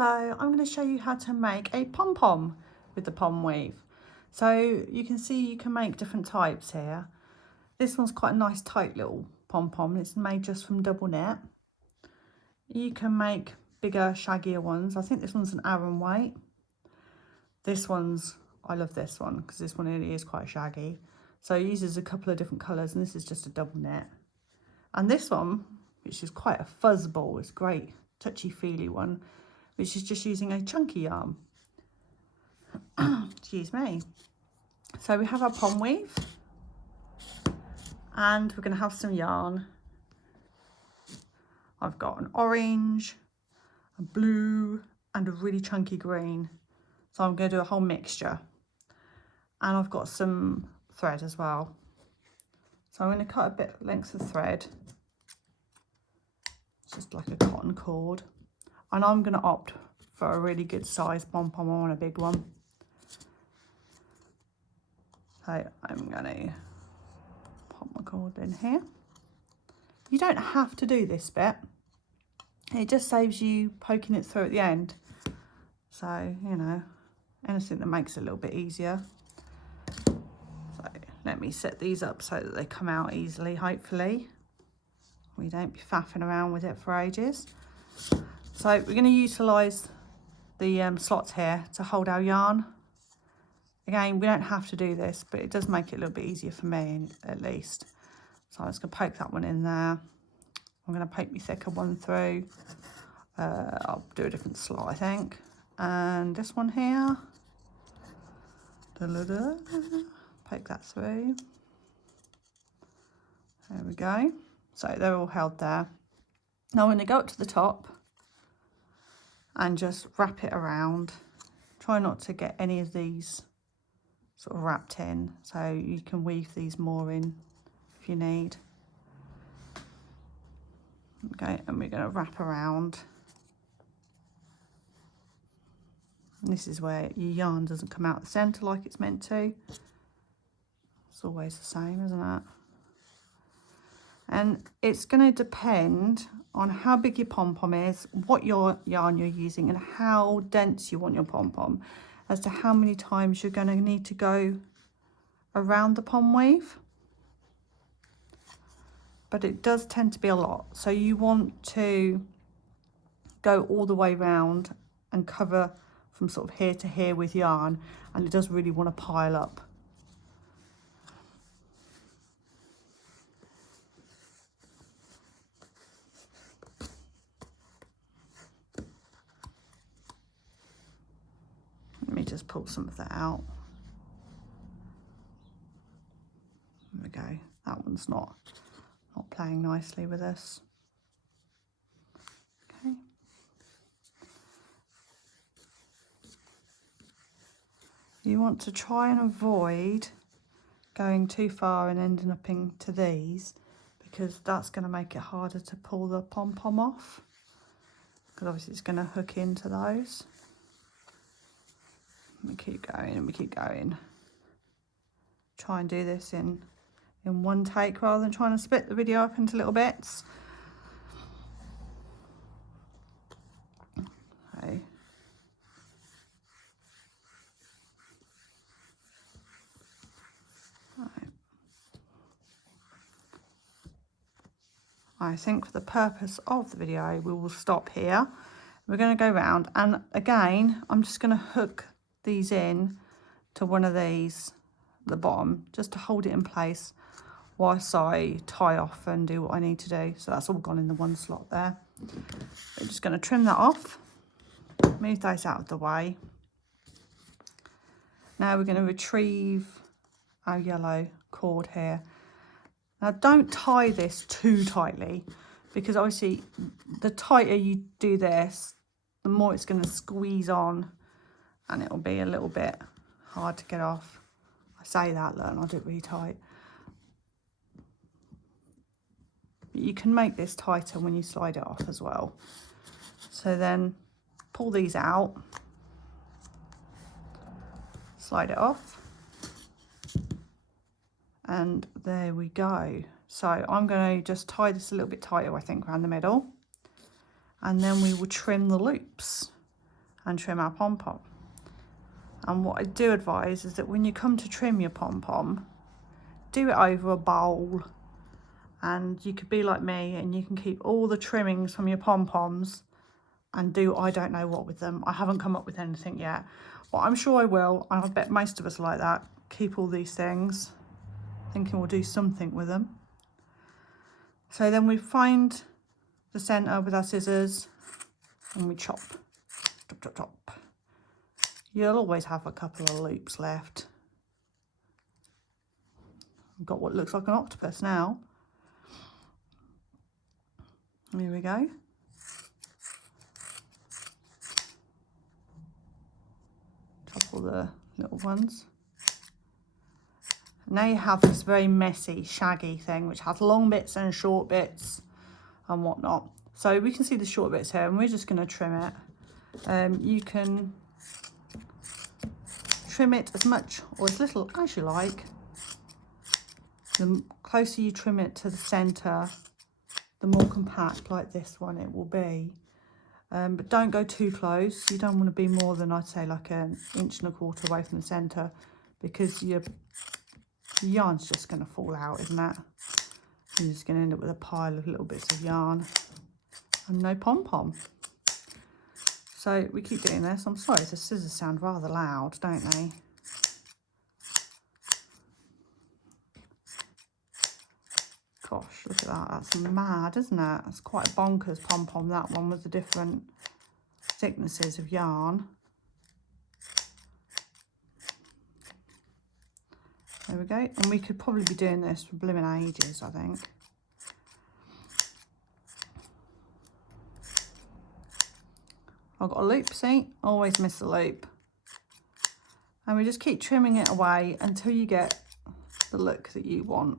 Hello, I'm going to show you how to make a pom-pom with the Pomweave. So you can see you can make different types here. This one's quite a nice tight little pom-pom. It's made just from double knit. You can make bigger, shaggier ones. I think this one's an Aran weight. I love this one because this one really is quite shaggy. So it uses a couple of different colours, and this is just a double knit. And this one, which is quite a fuzz ball, it's great, touchy-feely one, which is just using a chunky yarn. Excuse me. So we have our Pomweave, and we're going to have some yarn. I've got an orange, a blue, and a really chunky green. So I'm going to do a whole mixture. And I've got some thread as well. So I'm going to cut a bit length of thread, just like a cotton cord. And I'm going to opt for a really good size pom-pom. I want a big one. So I'm going to pop my cord in here. You don't have to do this bit. It just saves you poking it through at the end. So, you know, anything that makes it a little bit easier. So let me set these up so that they come out easily, hopefully. We don't be faffing around with it for ages. So we're going to utilise the slots here to hold our yarn. Again, we don't have to do this, but it does make it a little bit easier for me, at least. So I'm just going to poke that one in there. I'm going to poke my thicker one through. I'll do a different slot, I think. And this one here. Poke that through. There we go. So they're all held there. Now I'm going to go up to the top and just wrap it around. Try not to get any of these sort of wrapped in, so you can weave these more in if you need. Okay, and we're going to wrap around. And this is where your yarn doesn't come out the centre like it's meant to. It's always the same, isn't it? And it's going to depend on how big your pom-pom is, what your yarn you're using, and how dense you want your pom-pom, as to how many times you're going to need to go around the Pomweave. But it does tend to be a lot. So you want to go all the way round and cover from sort of here to here with yarn, and it does really want to pile up. Let me just pull some of that out. There we go. That one's not playing nicely with us. Okay. You want to try and avoid going too far and ending up into these, because that's going to make it harder to pull the pom-pom off, because obviously it's going to hook into those. We keep going and we keep going. Try and do this in one take rather than trying to split the video up into little bits. Okay. Right. I think for the purpose of the video, we will stop here. We're going to go round, and again, I'm just going to hook these in to one of these at the bottom, just to hold it in place whilst I tie off and do what I need to do. So that's all gone in the one slot there. We're just going to trim that off, move those out of the way. Now we're going to retrieve our yellow cord here. Now don't tie this too tightly, because obviously the tighter you do this, the more it's going to squeeze on, and it'll be a little bit hard to get off. I say that, look, and I do it really tight. But you can make this tighter when you slide it off as well. So then pull these out, slide it off, and there we go. So I'm going to just tie this a little bit tighter, I think, around the middle, and then we will trim the loops. and trim our pom-pom. And what I do advise is that when you come to trim your pom-pom, do it over a bowl, and you could be like me and you can keep all the trimmings from your pom-poms and do I don't know what with them. I haven't come up with anything yet, but I'm sure I will. I bet most of us are like that. Keep all these things, thinking we'll do something with them. So then we find the centre with our scissors and we chop, chop, chop, chop. You'll always have a couple of loops left. I've got what looks like an octopus now. Here we go. Chop all the little ones. Now you have this very messy, shaggy thing, which has long bits and short bits and whatnot. So we can see the short bits here, and we're just going to trim it. You can trim it as much or as little as you like. The closer you trim it to the centre, the more compact, like this one, it will be. But don't go too close. You don't want to be more than, I'd say, like 1.25 inches away from the centre, because your yarn's just going to fall out, isn't it? You're just going to end up with a pile of little bits of yarn and no pom-pom. So we keep doing this. I'm sorry, the scissors sound rather loud, don't they? Gosh, look at that. That's mad, isn't it? That's quite a bonkers pom-pom, that one, with the different thicknesses of yarn. There we go. And we could probably be doing this for blooming ages, I think. I've got a loop, see? Always miss a loop. And we just keep trimming it away until you get the look that you want.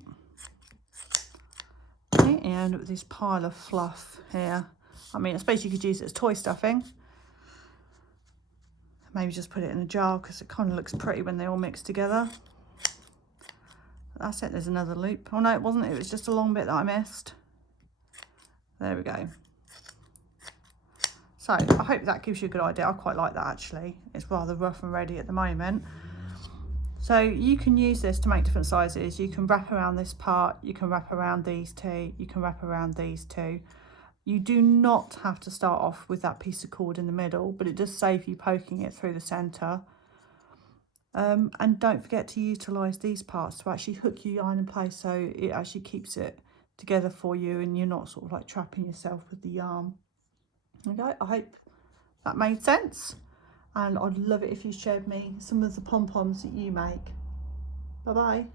Okay, and with this pile of fluff here. I mean, I suppose you could use it as toy stuffing. Maybe just put it in a jar, because it kind of looks pretty when they all mix together. That's it, there's another loop. Oh no, it wasn't, it was just a long bit that I missed. There we go. So I hope that gives you a good idea. I quite like that, actually. It's rather rough and ready at the moment. So you can use this to make different sizes. You can wrap around this part, you can wrap around these two, you can wrap around these two. You do not have to start off with that piece of cord in the middle, but it does save you poking it through the centre. And don't forget to utilise these parts to actually hook your yarn in place, so it actually keeps it together for you and you're not sort of like trapping yourself with the yarn. Okay, I hope that made sense, and I'd love it if you showed me some of the pom-poms that you make. Bye bye.